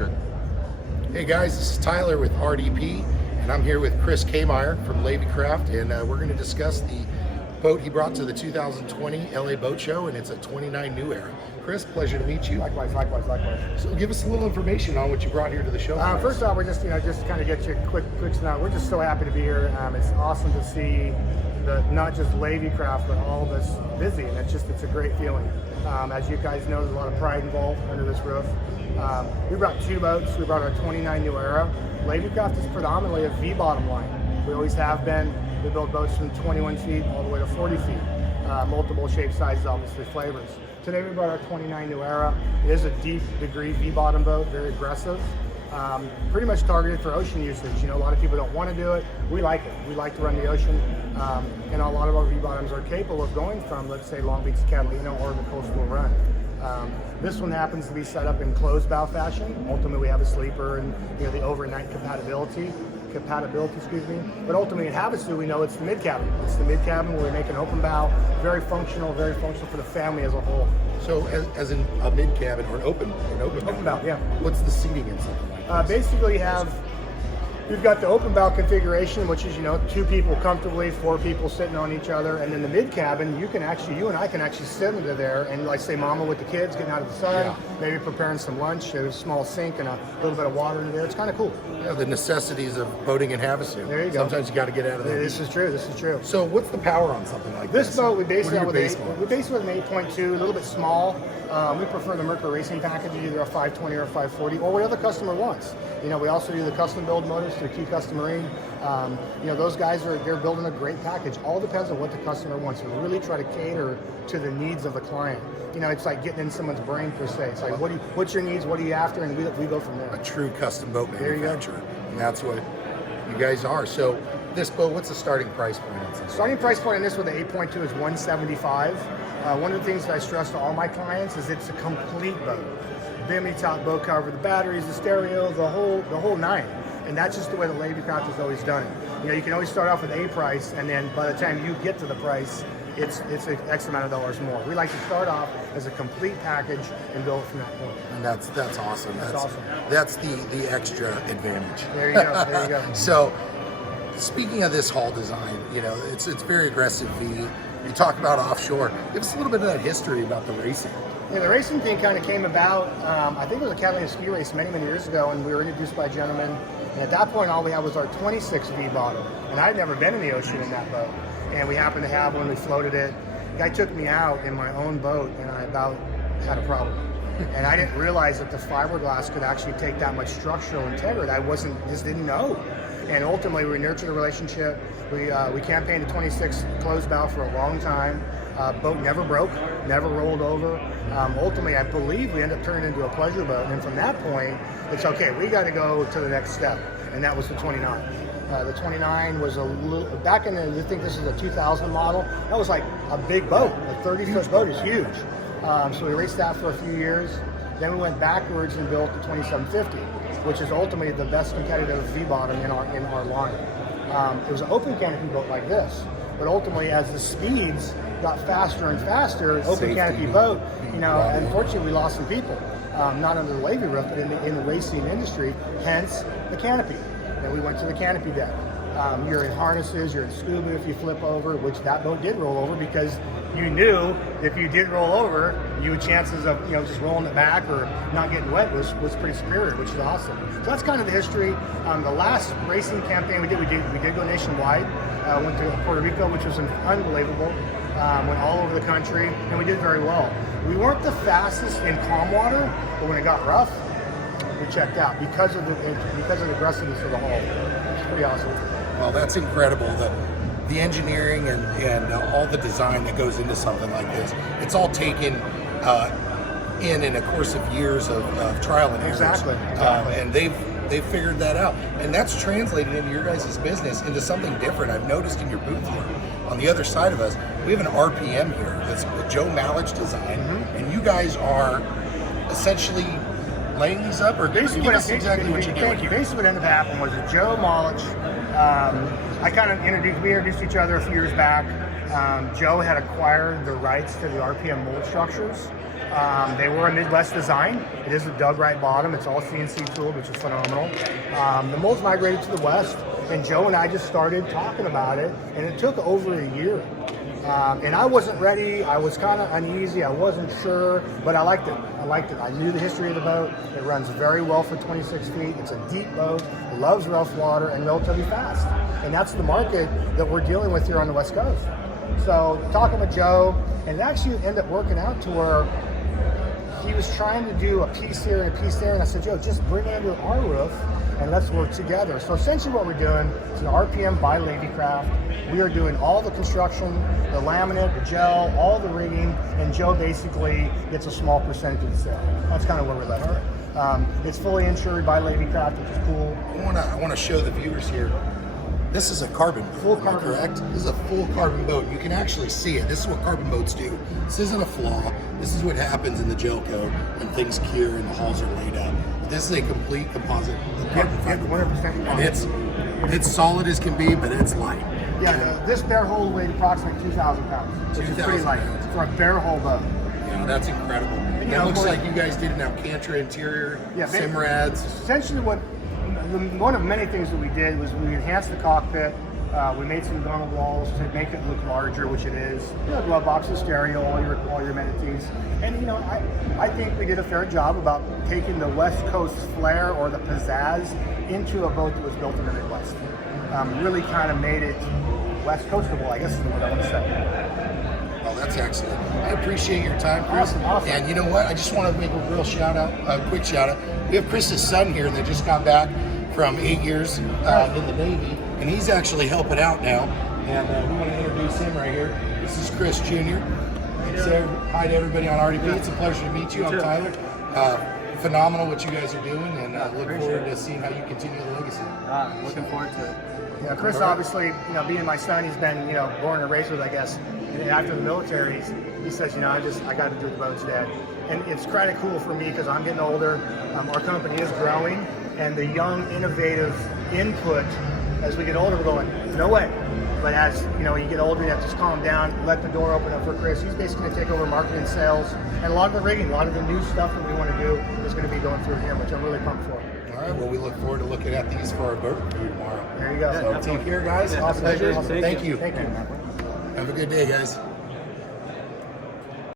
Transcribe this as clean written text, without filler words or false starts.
Electric. Hey guys, this is Tyler with RDP, and I'm here with Chris Kmeyer from Laveycraf, and we're going to discuss the boat he brought to the 2020 LA Boat Show, and it's a 29 New Era. Chris, pleasure to meet you. Likewise. So give us a little information on what you brought here to the show. First off, we're just kind of get you a quick snap. We're just so happy to be here. It's awesome to see not just Laveycraf, but all of us busy, and it's a great feeling. As you guys know, there's a lot of pride involved under this roof. We brought two boats. We brought our 29 New Era. Laveycraf is predominantly a V-bottom line. We always have been. We build boats from 21 feet all the way to 40 feet. Multiple shape sizes, obviously flavors. Today we brought our 29 New Era. It is a deep degree V-bottom boat, very aggressive. Pretty much targeted for ocean usage. You know, a lot of people don't want to do it. We like it. We like to run the ocean. And a lot of our V-bottoms are capable of going from, let's say, Long Beach to Catalina or the coastal run. This one happens to be set up in closed bow fashion. Ultimately, we have a sleeper and the overnight compatibility, but ultimately at Havasu we know it's the mid cabin. It's the mid cabin where we make an open bow, very functional for the family as a whole. So as in a mid cabin or an open bow, yeah. What's the seating in something like this? Basically you've got the open bow configuration, which is, two people comfortably, four people sitting on each other, and then the mid cabin, you and I can actually sit into there and, like, say, mama with the kids getting out of the sun, maybe preparing some lunch. There's a small sink and a little bit of water in there. It's kind of cool. Yeah, the necessities of boating in Havasu. There you go. Sometimes you got to get out of there. This is true. So what's the power on something like this? This boat, we base it with an 8.2, a little bit small. We prefer the Mercury Racing package, either a 520 or a 540, or whatever the customer wants. We also do the custom build motors to the Key Custom Marine. Those guys they're building a great package. All depends on what the customer wants. We really try to cater to the needs of the client. It's like getting in someone's brain per se. It's like, what's your needs? What are you after? And we go from there. A true custom boat manufacturer, and that's what you guys are. So this boat, what's the starting price point on this? Starting price point on this with the 8.2 is $175. One of the things that I stress to all my clients is it's a complete boat. Bimini top boat cover, the batteries, the stereo, the whole nine. And that's just the way the Laveycraf has always done it. You can always start off with a price, and then by the time you get to the price, it's X amount of dollars more. We like to start off as a complete package and build from that point. And that's awesome. That's awesome. That's the extra advantage. There you go. So, speaking of this hull design, it's very aggressive V. You talk about offshore. Give us a little bit of that history about the racing. The racing thing kind of came about, I think it was a Catalina ski race many years ago, and we were introduced by a gentleman. And at that point, all we had was our 26 V bottom. And I'd never been in the ocean in that boat. And we happened to have one, we floated it. The guy took me out in my own boat, and I about had a problem. And I didn't realize that the fiberglass could actually take that much structural integrity. Just didn't know. And ultimately, we nurtured a relationship. We campaigned a 26 closed bow for a long time. Boat never broke, never rolled over. Ultimately, I believe we ended up turning into a pleasure boat. And from that point, it's okay, we got to go to the next step. And that was the 29. The 29 was a little, back in you think this is a 2000 model, that was like a big boat. A 30-foot boat is huge. So we raced that for a few years. Then we went backwards and built the 2750, which is ultimately the best competitive V-bottom in our line. It was an open canopy boat like this, but ultimately as the speeds got faster and faster, open canopy boat, unfortunately we lost some people, not under the Lavey roof, but in the racing industry, hence the canopy. Then we went to the canopy deck. You're in harnesses, you're in scuba if you flip over, which that boat did roll over because you knew if you did roll over, your chances of just rolling it back or not getting wet was pretty superior, which is awesome. So that's kind of the history. The last racing campaign we did go nationwide. Went to Puerto Rico, which was unbelievable. Went all over the country, and we did very well. We weren't the fastest in calm water, but when it got rough, we checked out because of the aggressiveness of the hull. It's pretty awesome. Well, that's incredible. The engineering and all the design that goes into something like this, it's all taken in a course of years of trial and error. Exactly. And they've figured that out. And that's translated into your guys' business into something different. I've noticed in your booth here, on the other side of us, we have an RPM here that's a Joe Malich design, and you guys are essentially laying these up, or basically what you're doing. Basically what ended up happening was that Joe Malich, we introduced each other a few years back. Joe had acquired the rights to the RPM mold structures, They were a Midwest design. It is a dug right bottom. It's all CNC tooled, which is phenomenal. The molds migrated to the West, and Joe and I just started talking about it, and it took over a year. And I wasn't ready. I was kind of uneasy. I wasn't sure, but I liked it. I knew the history of the boat. It runs very well for 26 feet. It's a deep boat. It loves rough water and relatively fast. And that's the market that we're dealing with here on the West Coast. So talking with Joe, and it actually ended up working out to where he was trying to do a piece here and a piece there. And I said, Joe, just bring it under our roof and let's work together. So essentially what we're doing is an RPM by Laveycraft. We are doing all the construction, the laminate, the gel, all the rigging, and Joe basically gets a small percentage of the sale. That's kind of where we're left at. It's fully insured by Laveycraft, which is cool. I want to show the viewers here. This is a carbon boat, Full carbon. correct? This is a full carbon boat. You can actually see it. This is what carbon boats do. This isn't a flaw. This is what happens in the gel coat when things cure and the hulls are laid up. This is a complete composite carbon fiber. 100% And it's solid as can be, but it's light. Yeah, this bare hull weighed approximately 2,000 pounds, which is pretty 2,000 light pounds. for a bare hull boat. Yeah, that's incredible. you It know, looks of course- like you guys did an Alcantara interior, Yeah, Simrads. Essentially, one of many things that we did was we enhanced the cockpit. We made some gunnel walls to make it look larger, which it is. You know, glove boxes, stereo, all your amenities. And you know, I think we did a fair job about taking the West Coast flair or the pizzazz into a boat that was built in the Midwest. Really kind of made it West Coastable, I guess is what I want to say. Oh, that's excellent. I appreciate your time, Chris. Awesome. And you know what? I just want to make a real shout out, a quick shout out. We have Chris's son here that just got back from 8 years in the Navy, and he's actually helping out now. And we want to introduce him right here. This is Chris Jr. Say hi to everybody on RDP. It's a pleasure to meet you. I'm Tyler. Phenomenal what you guys are doing, and look forward to seeing how you continue the legacy. Looking forward to it. Yeah, Chris obviously, you know, being my son, he's been, you know, born and raised with, I guess. And after the military, he says, you know, I got to do the boats, Dad. And it's kind of cool for me because I'm getting older. Our company is growing, and the young, innovative input as we get older, we're going, no way. But as you know, you get older, you have to just calm down, let the door open up for Chris. He's basically going to take over marketing, sales, and a lot of the rigging, a lot of the new stuff that we want to do is going to be going through him, which I'm really pumped for. All right. Well, we look forward to looking at these for our boat review tomorrow. There you go. So take care, guys. Yeah, Pleasure. thank Thank you. Thank you. Have a good day, guys.